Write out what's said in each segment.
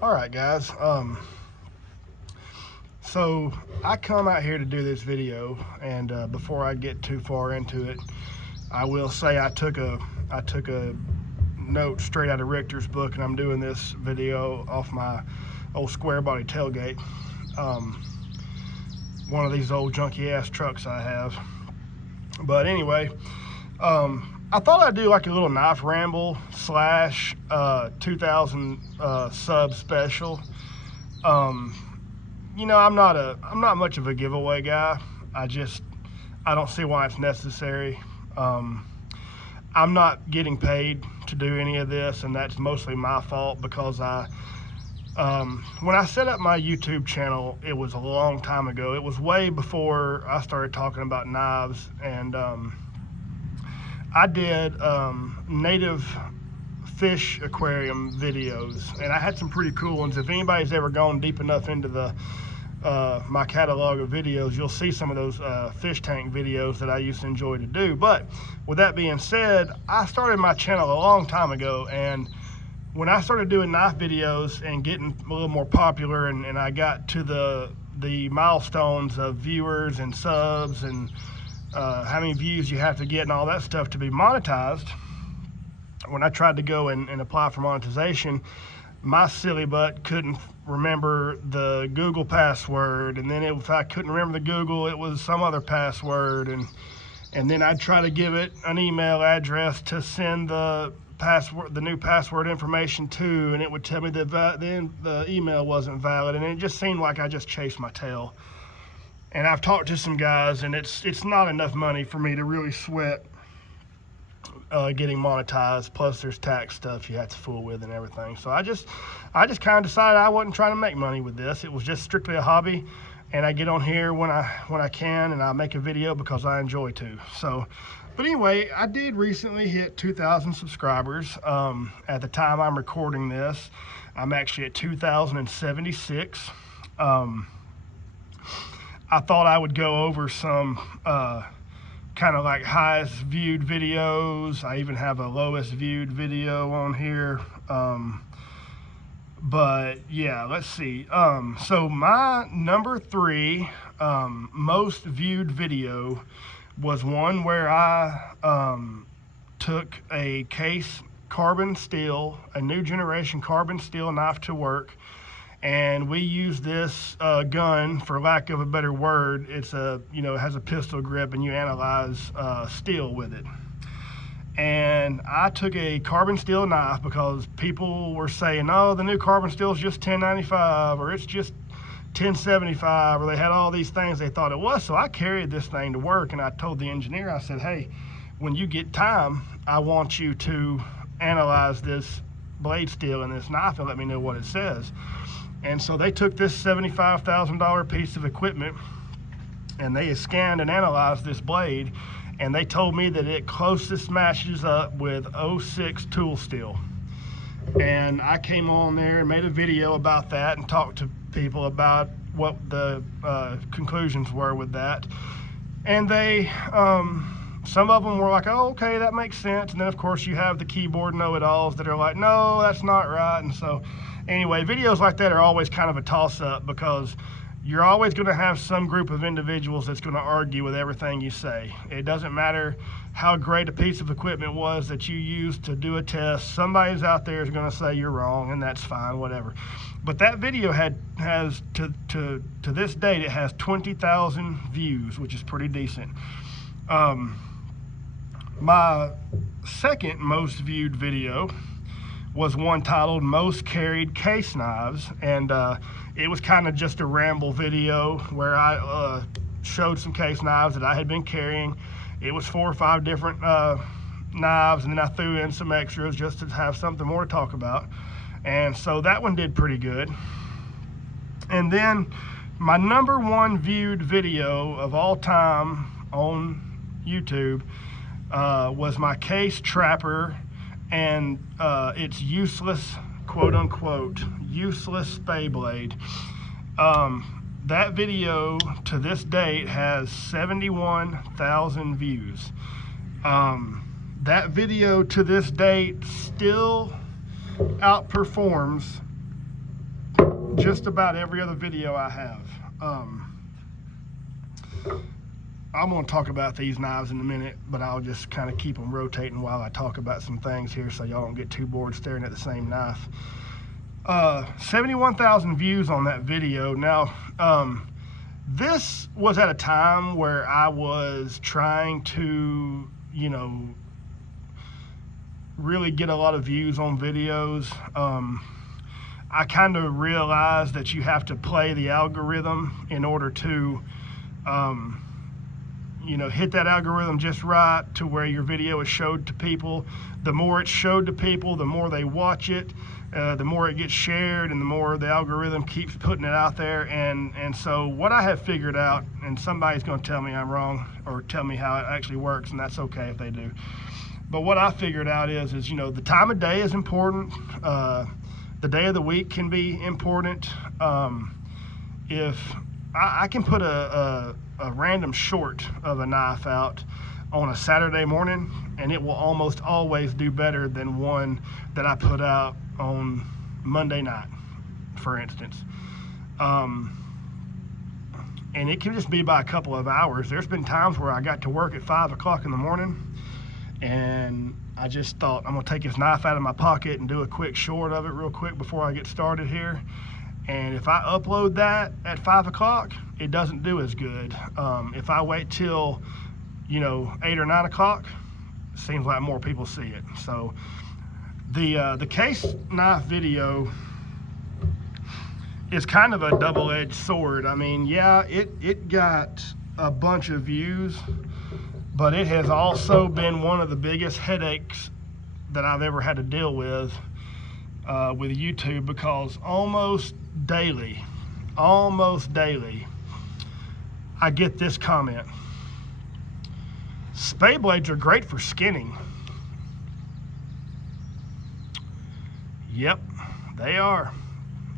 All right, guys. So I come out here to do this video, and before I get too far into it, I will say I took a note straight out of Richter's book, and I'm doing this video off my old square body tailgate. One of these old junky ass trucks I have. But anyway, I thought I'd do like a little knife ramble slash 2000 sub special. You know, I'm not much of a giveaway guy. I don't see why it's necessary. I'm not getting paid to do any of this, and that's mostly my fault because when I set up my YouTube channel, it was a long time ago. It was way before I started talking about knives, and I did native fish aquarium videos, and I had some pretty cool ones. If anybody's ever gone deep enough into my catalog of videos, you'll see some of those fish tank videos that I used to enjoy to do. But with that being said, I started my channel a long time ago, and when I started doing knife videos and getting a little more popular, and I got to the milestones of viewers and subs and how many views you have to get and all that stuff to be monetized, when I tried to go and apply for monetization, my silly butt couldn't remember the Google password, and then if I couldn't remember the Google, it was some other password, and then I'd try to give it an email address to send the new password information to, and it would tell me that the email wasn't valid, and it just seemed like I just chased my tail. And I've talked to some guys, and it's not enough money for me to really sweat getting monetized. Plus there's tax stuff you have to fool with and everything. So I just kind of decided I wasn't trying to make money with this. It was just strictly a hobby, and I get on here when I can, and I make a video because I enjoy to. So, but anyway, I did recently hit 2,000 subscribers. At the time I'm recording this, I'm actually at 2,076. I thought I would go over some kind of like highest viewed videos. I even have a lowest viewed video on here. But yeah, let's see. So my number 3 most viewed video was one where I took a case carbon steel, a new generation carbon steel knife to work, and we use this gun, for lack of a better word. It's it has a pistol grip, and you analyze steel with it. And I took a carbon steel knife because people were saying, oh, the new carbon steel is just $10.95, or it's just $10.75, or they had all these things they thought it was. So I carried this thing to work, and I told the engineer, I said, hey, when you get time, I want you to analyze this blade steel in this knife and let me know what it says. And so they took this $75,000 piece of equipment, and they scanned and analyzed this blade, and they told me that it closest matches up with 06 tool steel. And I came on there and made a video about that and talked to people about what the conclusions were with that. And they, some of them were like, oh, okay, that makes sense. And then of course you have the keyboard know-it-alls that are like, no, that's not right. And so anyway, videos like that are always kind of a toss-up, because you're always going to have some group of individuals that's going to argue with everything you say. It doesn't matter how great a piece of equipment was that you used to do a test. Somebody's out there is going to say you're wrong, and that's fine, whatever. But that video has to this date, it has 20,000 views, which is pretty decent. My second most viewed video was one titled Most Carried Case Knives, and it was kind of just a ramble video where I showed some case knives that I had been carrying. It was 4 or 5 different knives, and then I threw in some extras just to have something more to talk about. And so that one did pretty good. And then my number 1 viewed video of all time on YouTube was my case trapper and its useless, quote unquote, useless spey blade. That video to this date has 71,000 views. That video to this date still outperforms just about every other video I have. I'm going to talk about these knives in a minute, but I'll just kind of keep them rotating while I talk about some things here so y'all don't get too bored staring at the same knife. 71,000 views on that video. Now, this was at a time where I was trying to, you know, really get a lot of views on videos. I kind of realized that you have to play the algorithm in order to, you know, hit that algorithm just right to where your video is showed to people. The more it's showed to people, the more they watch it, the more it gets shared, and the more the algorithm keeps putting it out there. And so what I have figured out, and somebody's going to tell me I'm wrong or tell me how it actually works, and that's okay if they do. But what I figured out is, you know, the time of day is important. The day of the week can be important. If I can put a random short of a knife out on a Saturday morning, and it will almost always do better than one that I put out on Monday night, for instance. And it can just be by a couple of hours. There's been times where I got to work at 5 o'clock in the morning, and I just thought, I'm gonna take this knife out of my pocket and do a quick short of it real quick before I get started here. And if I upload that at 5 o'clock, it doesn't do as good. If I wait till, you know, 8 or 9 o'clock, it seems like more people see it. So the case knife video is kind of a double-edged sword. I mean, yeah, it got a bunch of views, but it has also been one of the biggest headaches that I've ever had to deal with YouTube, because almost daily, I get this comment: spey blades are great for skinning. Yep, they are.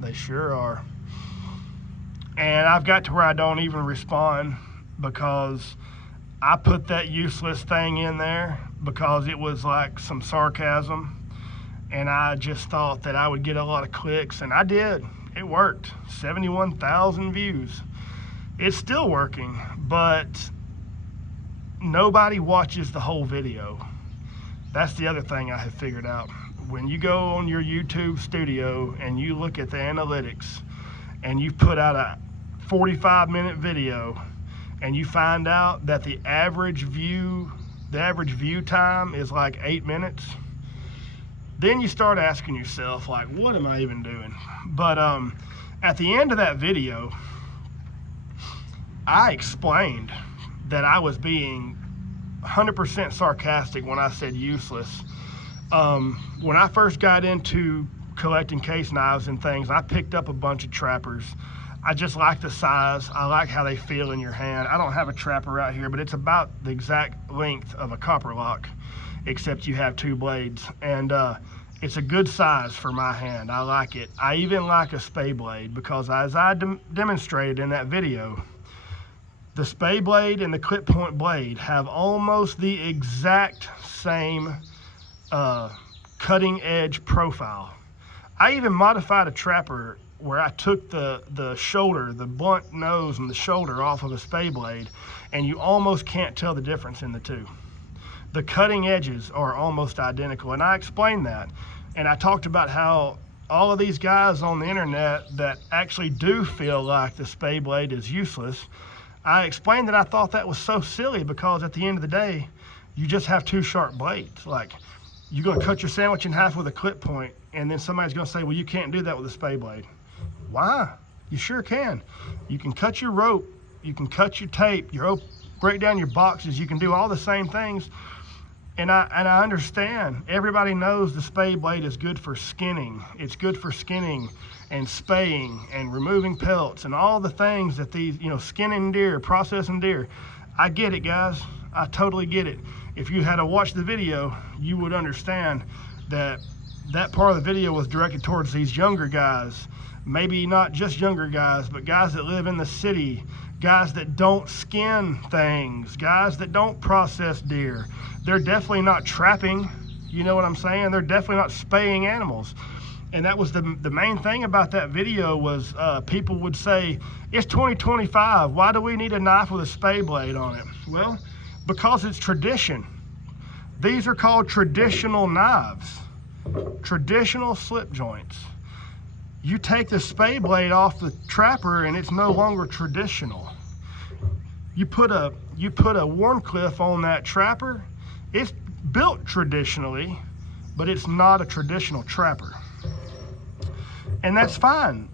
They sure are. And I've got to where I don't even respond, because I put that useless thing in there because it was like some sarcasm, and I just thought that I would get a lot of clicks, and I did. It worked. 71,000 views. It's still working, but nobody watches the whole video. That's the other thing I have figured out. When you go on your YouTube studio and you look at the analytics and you put out a 45-minute video, and you find out that the average view time is like 8 minutes, then you start asking yourself, like, what am I even doing? But at the end of that video, I explained that I was being 100% sarcastic when I said useless. When I first got into collecting case knives and things, I picked up a bunch of trappers. I just like the size. I like how they feel in your hand. I don't have a trapper right here, but it's about the exact length of a copper lock, except you have 2 blades. And it's a good size for my hand. I like it. I even like a spey blade, because as I demonstrated in that video, the spey blade and the clip point blade have almost the exact same cutting edge profile. I even modified a trapper where I took the shoulder, the blunt nose and the shoulder off of a spey blade, and you almost can't tell the difference in the two. The cutting edges are almost identical, and I explained that. And I talked about how all of these guys on the internet that actually do feel like the spey blade is useless, I explained that I thought that was so silly, because at the end of the day, you just have 2 sharp blades. Like, you're gonna cut your sandwich in half with a clip point, and then somebody's gonna say, well, you can't do that with a spey blade. Why? You sure can. You can cut your rope, you can cut your tape, break down your boxes, you can do all the same things. And I understand. Everybody knows the spey blade is good for skinning. It's good for skinning and spaying and removing pelts and all the things that these, you know, skinning deer, processing deer. I get it, guys. I totally get it. If you had to watch the video, you would understand that that part of the video was directed towards these younger guys. Maybe not just younger guys, but guys that live in the city, guys that don't skin things, guys that don't process deer. They're definitely not trapping, you know what I'm saying? They're definitely not spaying animals. And that was the main thing about that video was people would say, it's 2025, why do we need a knife with a spey blade on it? Well, because it's tradition. These are called traditional knives, traditional slip joints. You take the spey blade off the trapper and it's no longer traditional. You put a Warncliffe on that trapper, it's built traditionally, but it's not a traditional trapper. And that's fine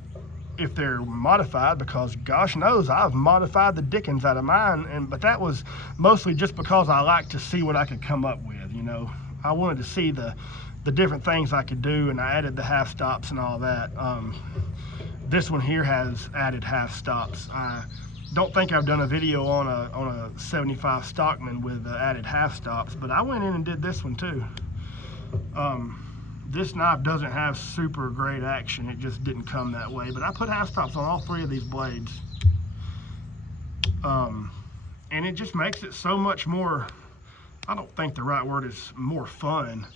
if they're modified, because gosh knows I've modified the dickens out of mine, but that was mostly just because I like to see what I could come up with, you know. I wanted to see the different things I could do, and I added the half stops and all that. This one here has added half stops. I don't think I've done a video on a 75 Stockman with added half stops, but I went in and did this one too. This knife doesn't have super great action, it just didn't come that way, but I put half stops on all three of these blades. And it just makes it so much more, I don't think the right word is more fun,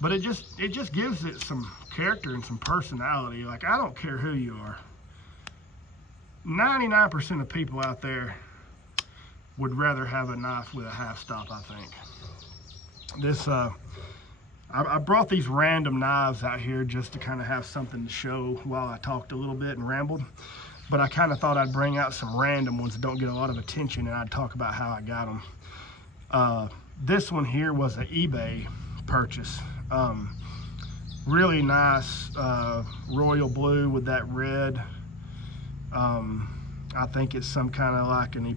but it just gives it some character and some personality. Like, I don't care who you are. 99% of people out there would rather have a knife with a half stop, I think. This, I brought these random knives out here just to kind of have something to show while I talked a little bit and rambled. But I kind of thought I'd bring out some random ones that don't get a lot of attention, and I'd talk about how I got them. This one here was an eBay purchase. Really nice royal blue with that red. I think it's some kind of like an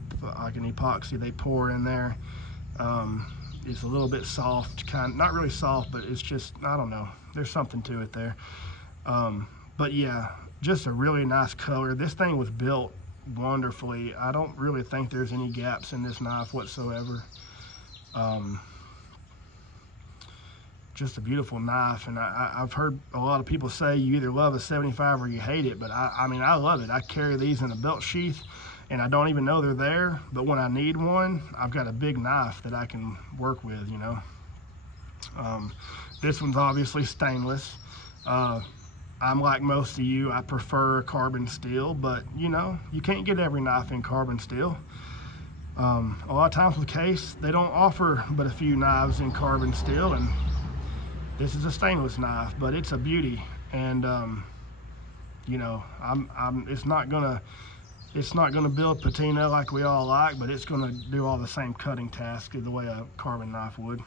epoxy they pour in there. It's a little bit soft, not really soft, but it's just, I don't know, there's something to it there. But yeah, just a really nice color. This thing was built wonderfully. I don't really think there's any gaps in this knife whatsoever. Just a beautiful knife, and I've heard a lot of people say you either love a 75 or you hate it, but I mean, I love it. I carry these in a belt sheath, and I don't even know they're there, but when I need one, I've got a big knife that I can work with, you know. This one's obviously stainless. I'm like most of you, I prefer carbon steel, but you know, you can't get every knife in carbon steel. A lot of times with Case, they don't offer but a few knives in carbon steel, and this is a stainless knife, but it's a beauty. And you know, it's not gonna build patina like we all like, but it's gonna do all the same cutting tasks the way a carbon knife would.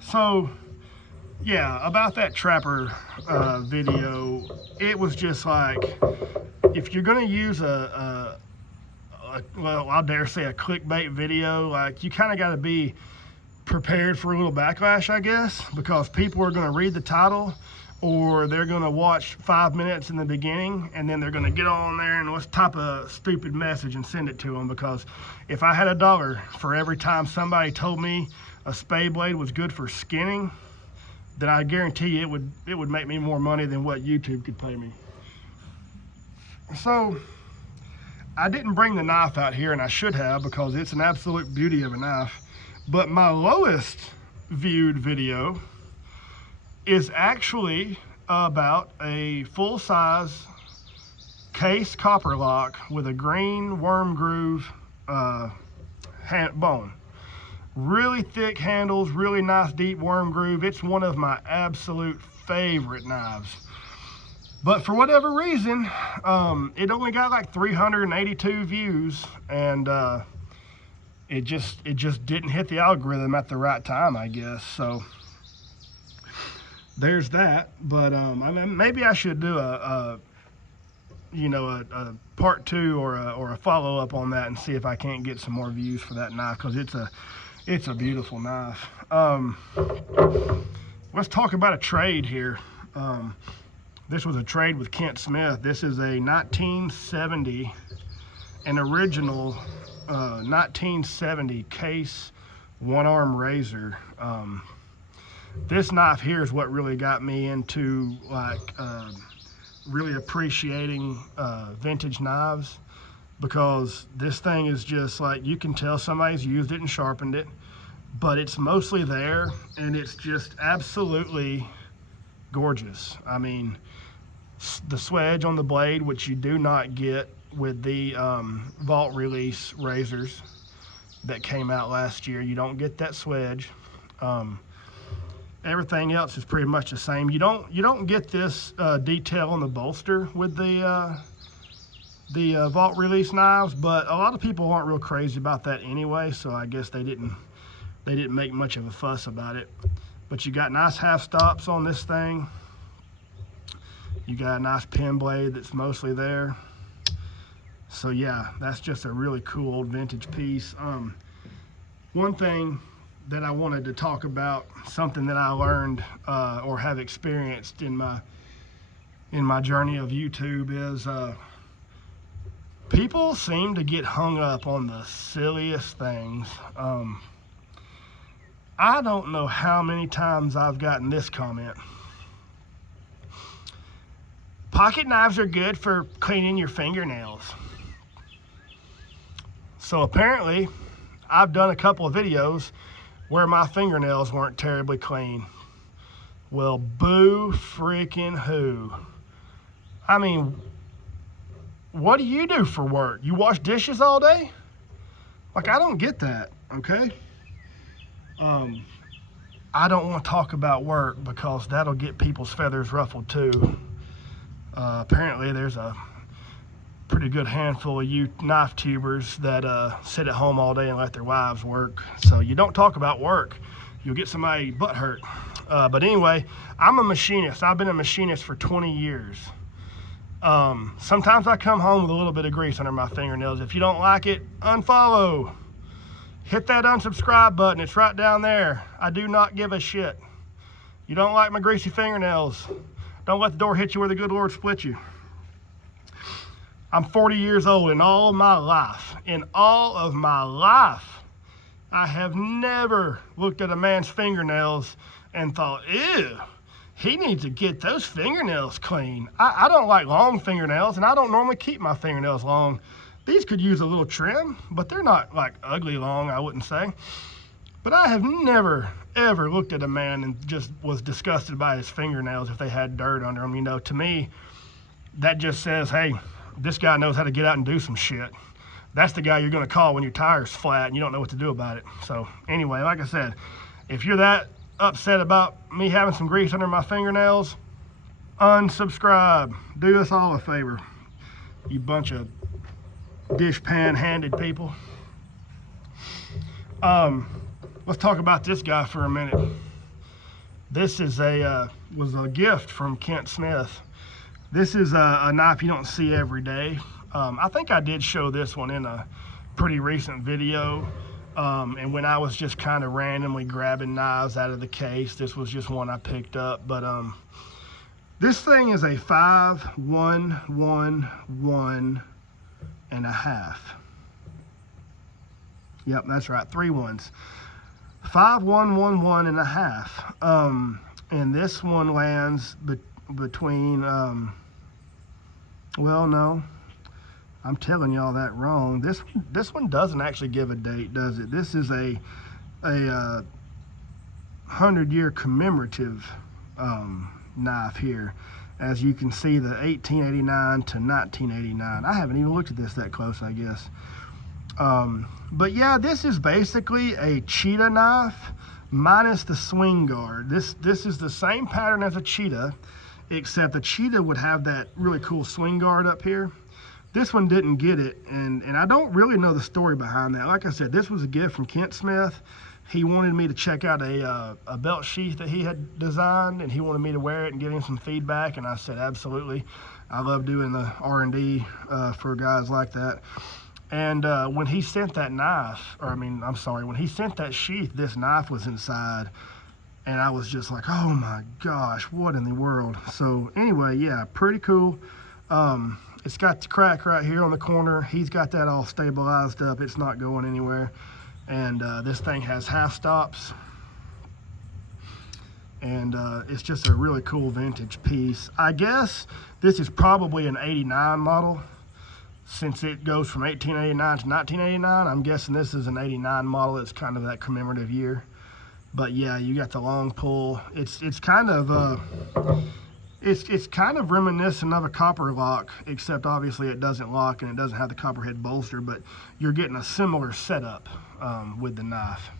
So yeah, about that trapper video, it was just like, if you're gonna use well, I'll dare say a clickbait video, like, you kind of got to be prepared for a little backlash, I guess, because people are going to read the title, or they're going to watch 5 minutes in the beginning, and then they're going to get on there and let's type a stupid message and send it to them. Because if I had $1 for every time somebody told me a spey blade was good for skinning, then I guarantee you it would make me more money than what YouTube could pay me. So I didn't bring the knife out here, and I should have, because it's an absolute beauty of a knife. But my lowest viewed video is actually about a full-size Case copper lock with a green worm groove bone. Really thick handles, really nice deep worm groove. It's one of my absolute favorite knives. But for whatever reason, it only got like 382 views, and it just didn't hit the algorithm at the right time, I guess. So there's that. But I mean, maybe I should do a part 2 or a follow-up on that, and see if I can't get some more views for that knife, because it's a beautiful knife. Let's talk about a trade here. This was a trade with Kent Smith. This is a 1970, an original 1970 Case one-arm razor. This knife here is what really got me into really appreciating vintage knives, because this thing is just like, you can tell somebody's used it and sharpened it, but it's mostly there, and it's just absolutely gorgeous. I mean, the swedge on the blade, which you do not get with the vault release razors that came out last year. You don't get that swedge. Everything else is pretty much the same. You don't get this detail on the bolster with the vault release knives, but a lot of people aren't real crazy about that anyway, so I guess they didn't make much of a fuss about it. But you got nice half stops on this thing. You got a nice pin blade that's mostly there. So yeah, that's just a really cool old vintage piece. One thing that I wanted to talk about, something that I learned or have experienced in my journey of YouTube, is people seem to get hung up on the silliest things. I don't know how many times I've gotten this comment. Pocket knives are good for cleaning your fingernails. So apparently, I've done a couple of videos where my fingernails weren't terribly clean. Well, boo freaking who. I mean, what do you do for work? You wash dishes all day? Like, I don't get that, okay? I don't want to talk about work because that'll get people's feathers ruffled too. Apparently there's a pretty good handful of you knife tubers that sit at home all day and let their wives work. So you don't talk about work. You'll get somebody butt hurt. But anyway, I'm a machinist. I've been a machinist for 20 years. Sometimes I come home with a little bit of grease under my fingernails. If you don't like it, unfollow. Hit that unsubscribe button. It's right down there. I do not give a shit. You don't like my greasy fingernails, don't let the door hit you where the good Lord split you. I'm 40 years old. In all of my life, I have never looked at a man's fingernails and thought, ew, he needs to get those fingernails clean. I don't like long fingernails, and I don't normally keep my fingernails long. These could use a little trim, but they're not like ugly long, I wouldn't say. But I have never, ever looked at a man and just was disgusted by his fingernails if they had dirt under them. You know, to me, that just says, hey, this guy knows how to get out and do some shit. That's the guy you're gonna call when your tire's flat and you don't know what to do about it. So anyway, like I said, if you're that upset about me having some grease under my fingernails, unsubscribe. Do us all a favor, you bunch of dishpan-handed people. Let's talk about this guy for a minute. This is was a gift from Kent Smith. This is a knife you don't see every day. I think I did show this one in a pretty recent video. And when I was just kind of randomly grabbing knives out of the case, this was just one I picked up. But this thing is a 5-1-1-1 and a half. Yep, that's right, 3 ones. 5-1-1-1 and a half. And this one lands between, well, no, I'm telling y'all that wrong. This one doesn't actually give a date, does it? This is a 100-year commemorative knife here. As you can see, the 1889 to 1989. I haven't even looked at this that close, I guess. But yeah, this is basically a cheetah knife minus the swing guard. This is the same pattern as a cheetah, except the cheetah would have that really cool swing guard up here. This one didn't get it, and I don't really know the story behind that. Like I said, this was a gift from Kent Smith. He wanted me to check out a belt sheath that he had designed, and he wanted me to wear it and give him some feedback, and I said, absolutely. I love doing the R&D for guys like that. And when he sent that knife, when he sent that sheath, this knife was inside, and I was just like, oh my gosh, what in the world? So anyway, yeah, pretty cool. It's got the crack right here on the corner. He's got that all stabilized up. It's not going anywhere. And this thing has half stops, and it's just a really cool vintage piece. I guess this is probably an 89 model, since it goes from 1889 to 1989. I'm guessing this is an 89 model. It's kind of that commemorative year. But yeah, you got the long pull. It's kind of it's kind of reminiscent of a copper lock, except obviously it doesn't lock and it doesn't have the copperhead bolster, but you're getting a similar setup with the knife.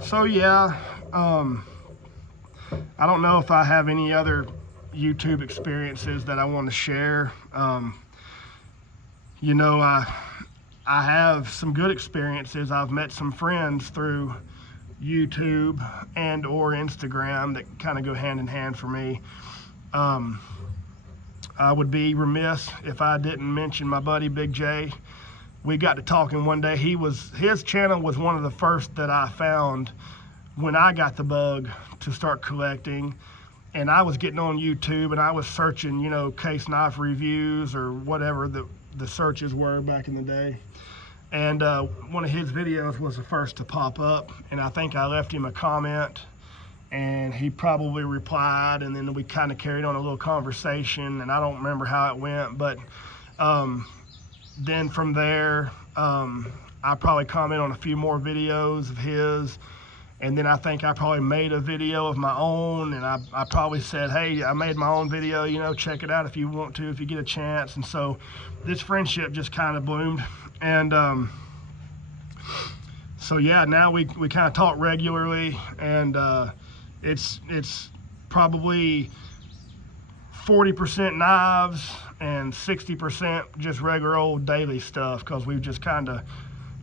So yeah, I don't know if I have any other YouTube experiences that I want to share. You know, I have some good experiences. I've met some friends through YouTube and or Instagram that kind of go hand in hand for me. I would be remiss if I didn't mention my buddy Big J. We got to talking one day. His channel was one of the first that I found when I got the bug to start collecting. And I was getting on YouTube and I was searching, you know, case knife reviews or whatever the searches were back in the day. And one of his videos was the first to pop up, and I think I left him a comment and he probably replied, and then we kind of carried on a little conversation, and I don't remember how it went, but then from there I probably commented on a few more videos of his, and then I think I probably made a video of my own, and I probably said, hey, I made my own video, you know, check it out if you want to, if you get a chance. And so this friendship just kind of bloomed. And so yeah, now we kind of talk regularly, and it's probably 40% knives and 60% just regular old daily stuff, because we've just kind of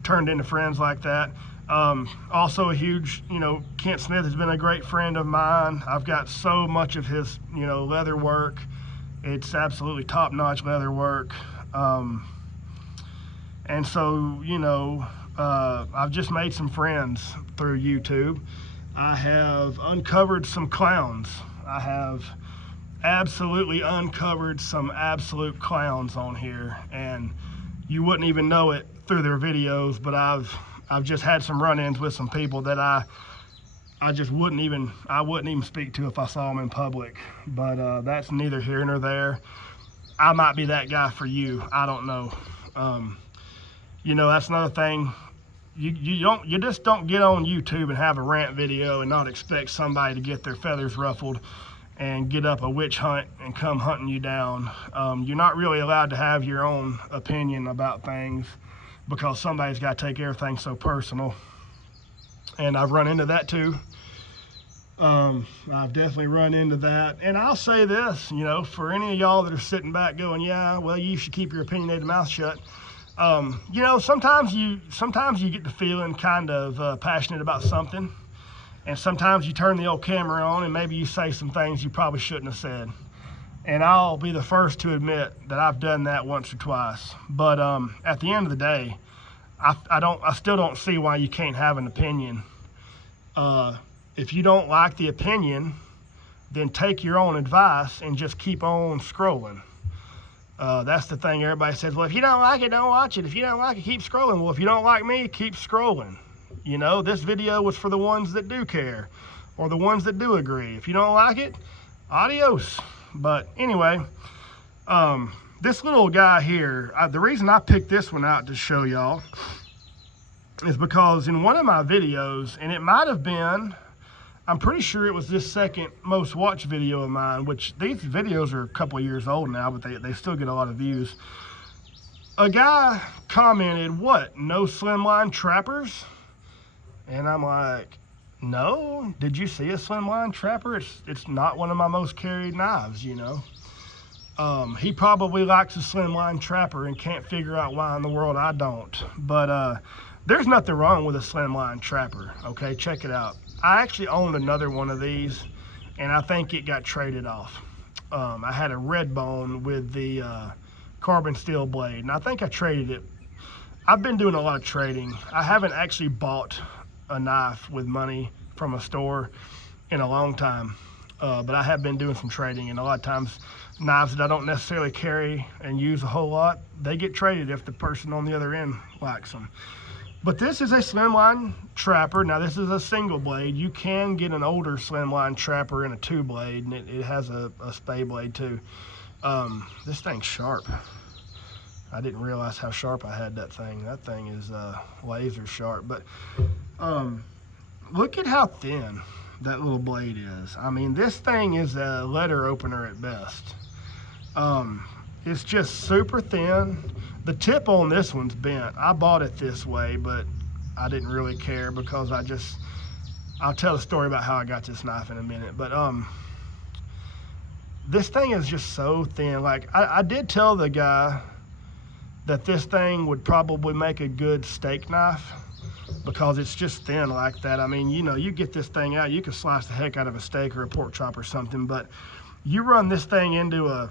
turned into friends like that. Also a huge, you know, Kent Smith has been a great friend of mine. I've got so much of his, you know, leather work. It's absolutely top-notch leather work. And so, you know, I've just made some friends through YouTube. I have uncovered some clowns. I have absolutely uncovered some absolute clowns on here, and you wouldn't even know it through their videos, but I've just had some run-ins with some people that I just wouldn't even speak to if I saw them in public. But that's neither here nor there. I might be that guy for you. I don't know. You know, that's another thing. You just don't get on YouTube and have a rant video and not expect somebody to get their feathers ruffled and get up a witch hunt and come hunting you down. You're not really allowed to have your own opinion about things, because somebody's got to take everything so personal. And I've run into that too. I've definitely run into that. And I'll say this, you know, for any of y'all that are sitting back going, yeah, well, you should keep your opinionated mouth shut. You know, sometimes you get the feeling kind of passionate about something, and sometimes you turn the old camera on and maybe you say some things you probably shouldn't have said. And I'll be the first to admit that I've done that once or twice. But at the end of the day, I still don't see why you can't have an opinion. If you don't like the opinion, then take your own advice and just keep on scrolling. That's the thing everybody says, well, if you don't like it, don't watch it. If you don't like it, keep scrolling. Well, if you don't like me, keep scrolling. You know, this video was for the ones that do care, or the ones that do agree. If you don't like it, adios. But anyway, this little guy here, the reason I picked this one out to show y'all is because in one of my videos, and it might have been, I'm pretty sure it was this second most watched video of mine, which these videos are a couple of years old now, but they still get a lot of views. A guy commented, what, no slimline trappers? And I'm like, no, did you see a slimline trapper? It's not one of my most carried knives, you know. He probably likes a slimline trapper and can't figure out why in the world I don't. But there's nothing wrong with a slimline trapper, okay? Check it out. I actually owned another one of these, and I think it got traded off. I had a red bone with the carbon steel blade, and I think I traded it. I've been doing a lot of trading. I haven't actually bought a knife with money from a store in a long time, but I have been doing some trading, and a lot of times knives that I don't necessarily carry and use a whole lot, they get traded if the person on the other end likes them. But this is a slimline trapper. Now this is a single blade. You can get an older slimline trapper in a 2-blade, and it has a spey blade too. This thing's sharp. I didn't realize how sharp I had that thing. That thing is laser sharp. But look at how thin that little blade is. I mean, this thing is a letter opener at best. It's just super thin. The tip on this one's bent. I bought it this way, but I didn't really care because I'll tell a story about how I got this knife in a minute. But this thing is just so thin. Like, I did tell the guy that this thing would probably make a good steak knife because it's just thin like that. I mean, you know, you get this thing out, you can slice the heck out of a steak or a pork chop or something, but you run this thing into a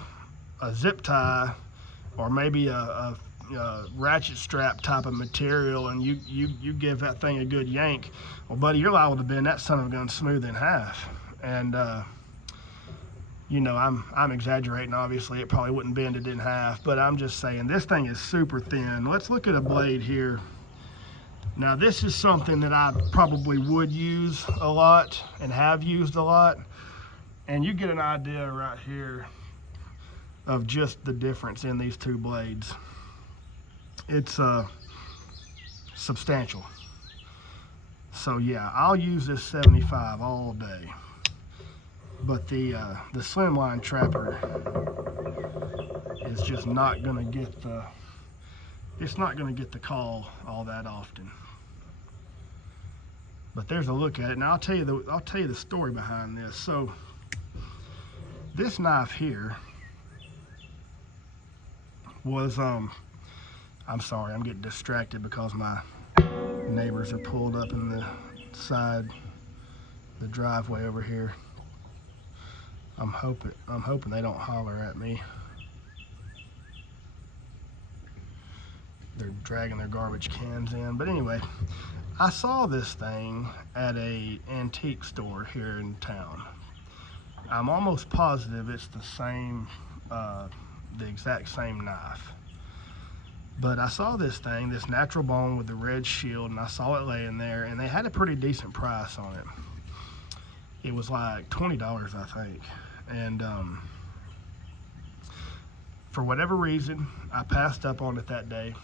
zip tie or maybe a ratchet strap type of material, and you give that thing a good yank, well, buddy, you're liable to bend that son of a gun smooth in half. And you know, I'm exaggerating, obviously. It probably wouldn't bend it in half, but I'm just saying this thing is super thin. Let's look at a blade here. Now, this is something that I probably would use a lot and have used a lot, and you get an idea right here of just the difference in these two blades. It's substantial. So yeah, I'll use this 75 all day. But the slimline trapper is just not gonna get the call all that often. But there's a look at it. Now I'll tell you the story behind this. So this knife here was I'm sorry, I'm getting distracted because my neighbors are pulled up in the driveway over here. I'm hoping they don't holler at me. They're dragging their garbage cans in. But anyway, I saw this thing at a antique store here in town. I'm almost positive it's the same, the exact same knife. But I saw this thing, this natural bone with the red shield, and I saw it laying there, and they had a pretty decent price on it. It was like $20, I think. And for whatever reason, I passed up on it that day.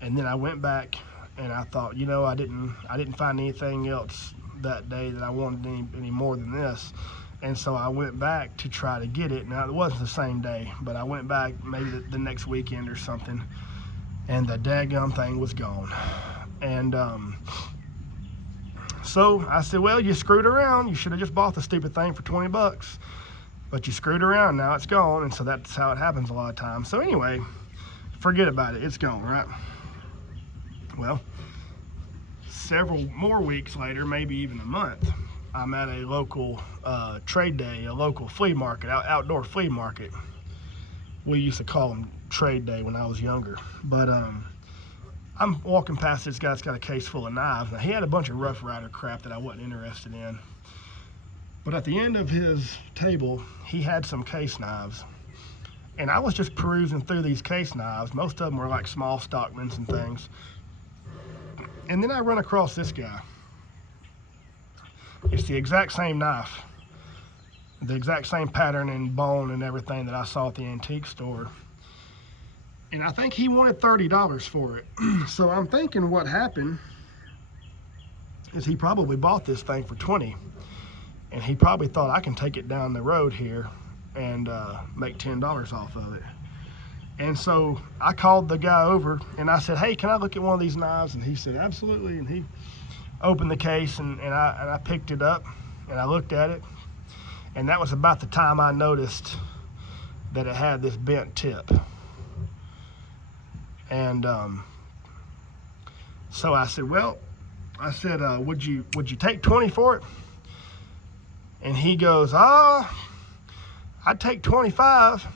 And then I went back and I thought, you know, I didn't find anything else that day that I wanted any more than this. And so I went back to try to get it. Now, it wasn't the same day, but I went back maybe the next weekend or something, and the daggum thing was gone. And so I said, well, you screwed around. You should have just bought the stupid thing for 20 bucks. But you screwed around, now it's gone. And so that's how it happens a lot of times. So anyway, forget about it, it's gone, right? Well, several more weeks later, maybe even a month, I'm at a local trade day, a local flea market, outdoor flea market. We used to call them trade day when I was younger. But I'm walking past this guy that's got a case full of knives. Now, he had a bunch of Rough Rider crap that I wasn't interested in. But at the end of his table, he had some case knives. And I was just perusing through these case knives. Most of them were like small Stockmans and things. And then I run across this guy. It's the exact same knife, the exact same pattern and bone and everything that I saw at the antique store. And I think he wanted $30 for it. So I'm thinking what happened is he probably bought this thing for 20. And he probably thought, I can take it down the road here and make $10 off of it. And so I called the guy over and I said, hey, can I look at one of these knives? And he said, absolutely. And he opened the case and I picked it up and I looked at it. And that was about the time I noticed that it had this bent tip. And so I said, well, would you take 20 for it? And he goes, I'd take 25.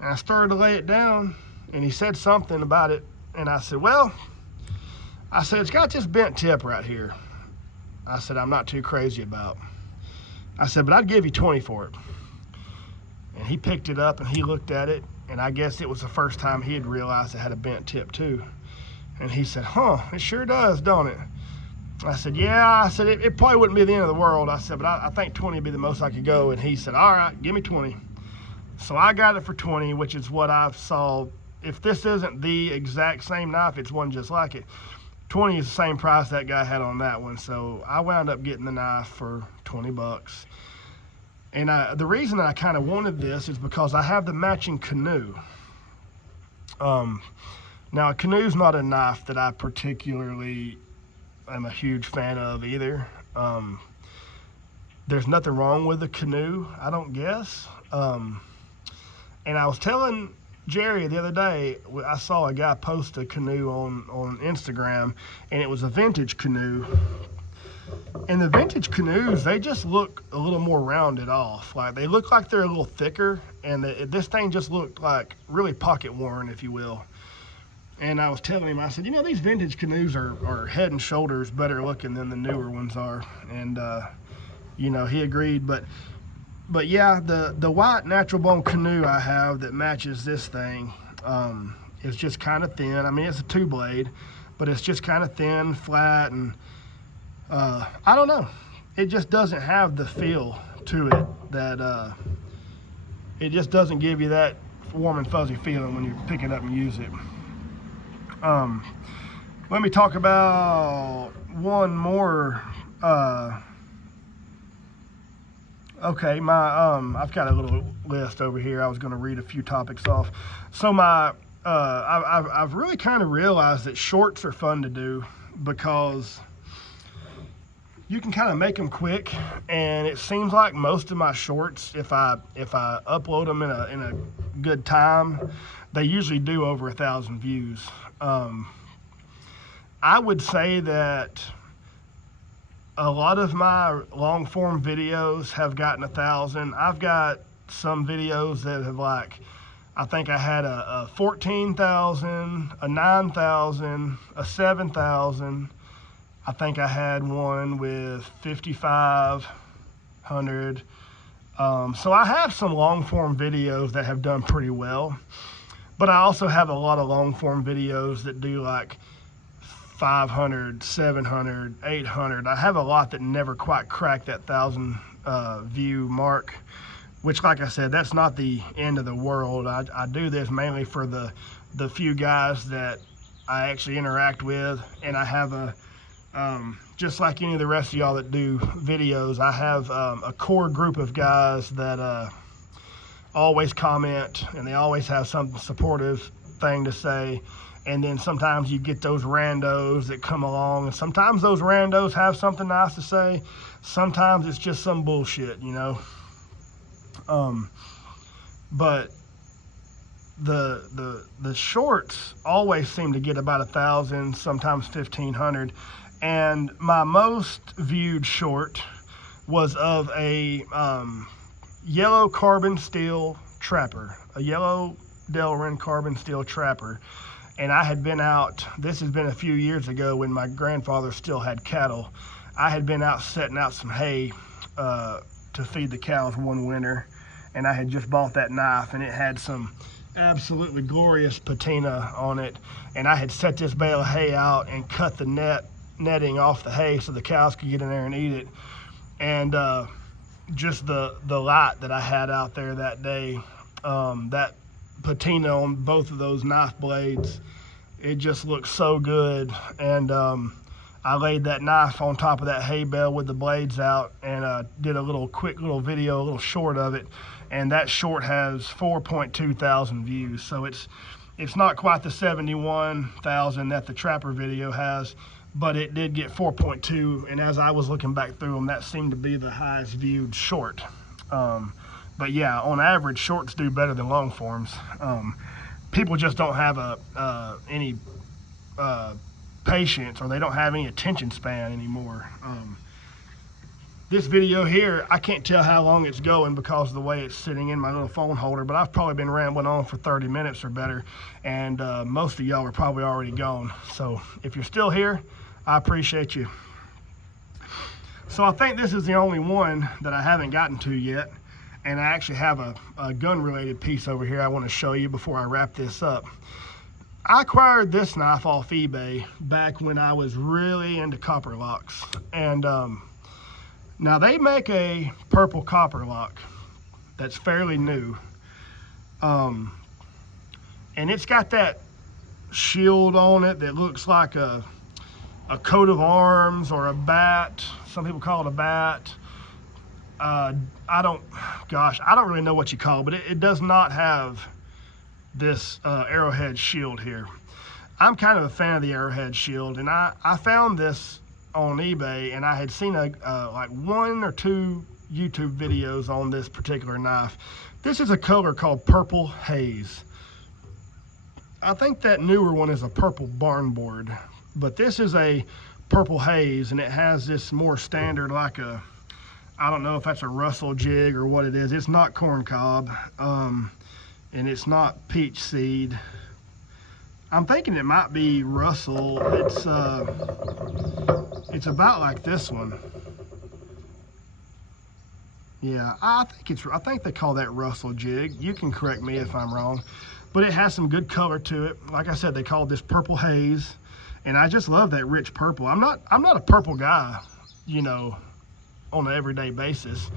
And I started to lay it down, and he said something about it. And I said, well, it's got this bent tip right here. I said, I'm not too crazy about. I said, but I'd give you 20 for it. And he picked it up and he looked at it, and I guess it was the first time he had realized it had a bent tip too. And he said, huh, it sure does, don't it? I said, yeah. I said, it probably wouldn't be the end of the world. I said, but I think 20 would be the most I could go. And he said, all right, give me 20. So I got it for 20, which is what I saw. If this isn't the exact same knife, it's one just like it. 20 is the same price that guy had on that one. So I wound up getting the knife for 20 bucks. And the reason that I kind of wanted this is because I have the matching canoe. Now, a canoe's not a knife that I particularly am a huge fan of either. There's nothing wrong with the canoe, I don't guess. And I was telling Jerry the other day, I saw a guy post a canoe on Instagram, and it was a vintage canoe. And the vintage canoes, they just look a little more rounded off. Like, they look like they're a little thicker, and this thing just looked like really pocket worn, if you will. And I was telling him, I said, you know, these vintage canoes are head and shoulders better looking than the newer ones are. And you know, he agreed. But yeah, the white natural bone canoe I have that matches this thing is just kind of thin. I mean, it's a 2-blade, but it's just kind of thin, flat, and I don't know. It just doesn't have the feel to it that it just doesn't give you that warm and fuzzy feeling when you pick it up and use it. Let me talk about one more. Okay, I've got a little list over here. I was going to read a few topics off. So I've really kind of realized that shorts are fun to do because you can kind of make them quick, and it seems like most of my shorts, if I upload them in a good time, they usually do over 1,000 views. I would say that a lot of my long form videos have gotten 1,000. I've got some videos that have, like, I think I had a 14,000, a 9,000, a 7,000. I think I had one with 5,500. So I have some long form videos that have done pretty well, but I also have a lot of long form videos that do like 500, 700, 800. I have a lot that never quite cracked that 1,000 view mark, which, like I said, that's not the end of the world. I do this mainly for the few guys that I actually interact with, and I have just like any of the rest of y'all that do videos, I have a core group of guys that always comment, and they always have some supportive thing to say. And then sometimes you get those randos that come along, and sometimes those randos have something nice to say. Sometimes it's just some bullshit, you know. But the shorts always seem to get about 1,000, sometimes 1,500. And my most viewed short was of a yellow carbon steel trapper, a yellow Delrin carbon steel trapper. And I had been out, this has been a few years ago when my grandfather still had cattle. I had been out setting out some hay to feed the cows one winter, and I had just bought that knife, and it had some absolutely glorious patina on it. And I had set this bale of hay out and cut the netting off the hay so the cows could get in there and eat it. And just the light that I had out there that day, that patina on both of those knife blades, it just looked so good. And I laid that knife on top of that hay bale with the blades out, and did a quick little video, a little short of it, and that short has 4.2 thousand views. So it's not quite the 71,000 that the trapper video has, but it did get 4.2, and as I was looking back through them, that seemed to be the highest viewed short. But yeah, on average, shorts do better than long forms. People just don't have any patience, or they don't have any attention span anymore. This video here, I can't tell how long it's going because of the way it's sitting in my little phone holder, but I've probably been rambling on for 30 minutes or better, and most of y'all are probably already gone. So if you're still here, I appreciate you. So I think this is the only one that I haven't gotten to yet. And I actually have a gun-related piece over here I want to show you before I wrap this up. I acquired this knife off eBay back when I was really into copper locks. And now they make a purple copper lock that's fairly new. And it's got that shield on it that looks like coat of arms or a bat. Some people call it a bat. I don't really know what you call it, but it does not have this arrowhead shield here. I'm kind of a fan of the arrowhead shield, and I found this on eBay, and I had seen like 1 or 2 YouTube videos on this particular knife. This is a color called Purple Haze. I think that newer one is a purple barnboard, but this is a Purple Haze, and it has this more standard, like a, I don't know if that's a Russell jig or what it is. It's not corncob, and it's not peach seed. I'm thinking it might be Russell. It's about like this one. Yeah, I think they call that Russell jig. You can correct me if I'm wrong, but it has some good color to it. Like I said, they call this Purple Haze, and I just love that rich purple. I'm not a purple guy, you know, on an everyday basis.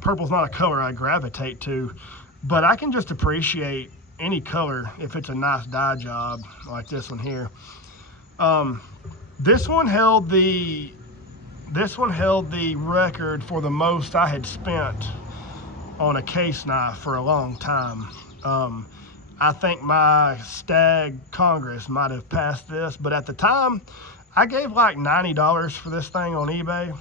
Purple's not a color I gravitate to, but I can just appreciate any color if it's a nice dye job like this one here. This one held the record for the most I had spent on a case knife for a long time. I think my Stag Congress might have passed this, but at the time I gave like $90 for this thing on eBay,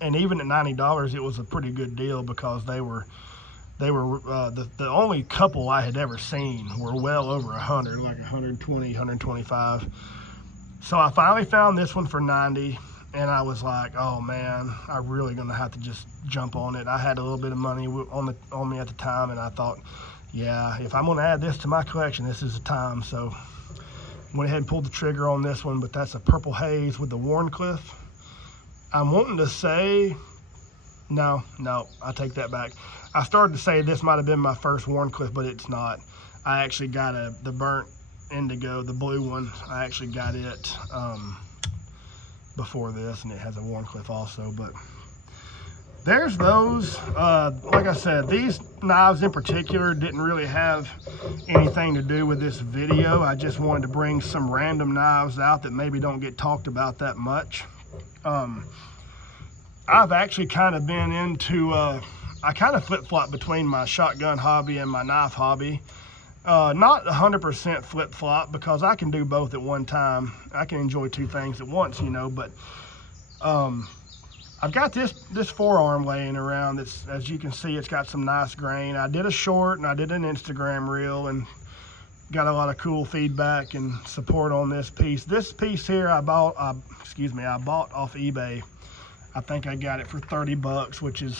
and even at $90 it was a pretty good deal, because they were the only couple I had ever seen were well over 100, like 120, 125. So I finally found this one for 90, and I was like, oh man, I'm really gonna have to just jump on it. I had a little bit of money on me at the time, and I thought, yeah, if I'm gonna add this to my collection, this is the time. So went ahead and pulled the trigger on this one, but that's a Purple Haze with the Wharncliffe. I'm wanting to say, no, I take that back. I started to say this might have been my first Wharncliffe, but it's not. I actually got the burnt indigo, the blue one. I actually got it before this, and it has a Wharncliffe also. But there's those. Like I said, these knives in particular didn't really have anything to do with this video. I just wanted to bring some random knives out that maybe don't get talked about that much. I've actually kind of been into, I kind of flip-flop between my shotgun hobby and my knife hobby. Not 100% flip-flop, because I can do both at one time. I can enjoy 2 things at once, you know, but I've got this forearm laying around that's, as you can see, it's got some nice grain. I did a short and I did an Instagram reel and got a lot of cool feedback and support on this piece. This piece here I bought off eBay. I think I got it for 30 bucks, which is,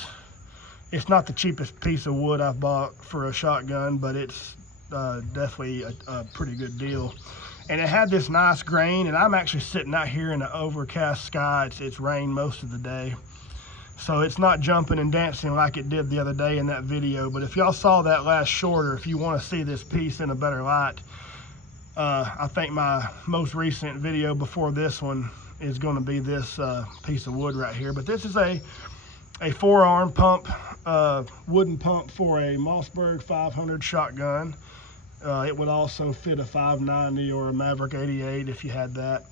it's not the cheapest piece of wood I've bought for a shotgun, but it's definitely a pretty good deal. And it had this nice grain, and I'm actually sitting out here in an overcast sky. It's rained most of the day, so it's not jumping and dancing like it did the other day in that video. But if y'all saw that last short, or if you want to see this piece in a better light, I think my most recent video before this one is going to be this piece of wood right here. But this is a forearm pump, wooden pump for a Mossberg 500 shotgun. It would also fit a 590 or a Maverick 88 if you had that.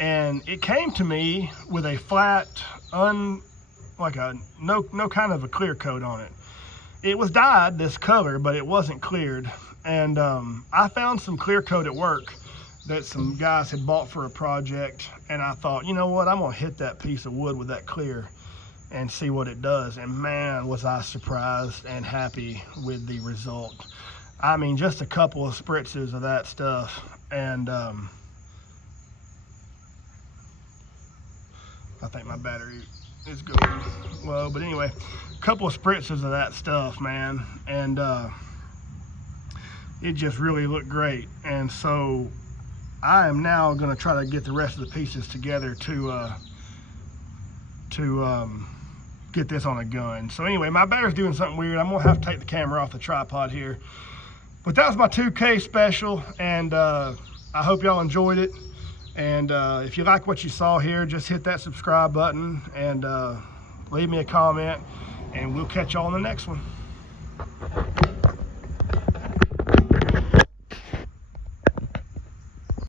And it came to me with a flat, no kind of a clear coat on it. It was dyed this color, but it wasn't cleared. And I found some clear coat at work that some guys had bought for a project, and I thought, you know what, I'm gonna hit that piece of wood with that clear and see what it does. And man, was I surprised and happy with the result. I mean, just a couple of spritzes of that stuff, and I think my battery is going low, but anyway, a couple of spritzes of that stuff, man, and it just really looked great. And so I am now going to try to get the rest of the pieces together to get this on a gun. So anyway, my battery's doing something weird. I'm going to have to take the camera off the tripod here. But that was my 2K special, and I hope y'all enjoyed it. And if you like what you saw here, just hit that subscribe button and leave me a comment, and we'll catch y'all on the next one.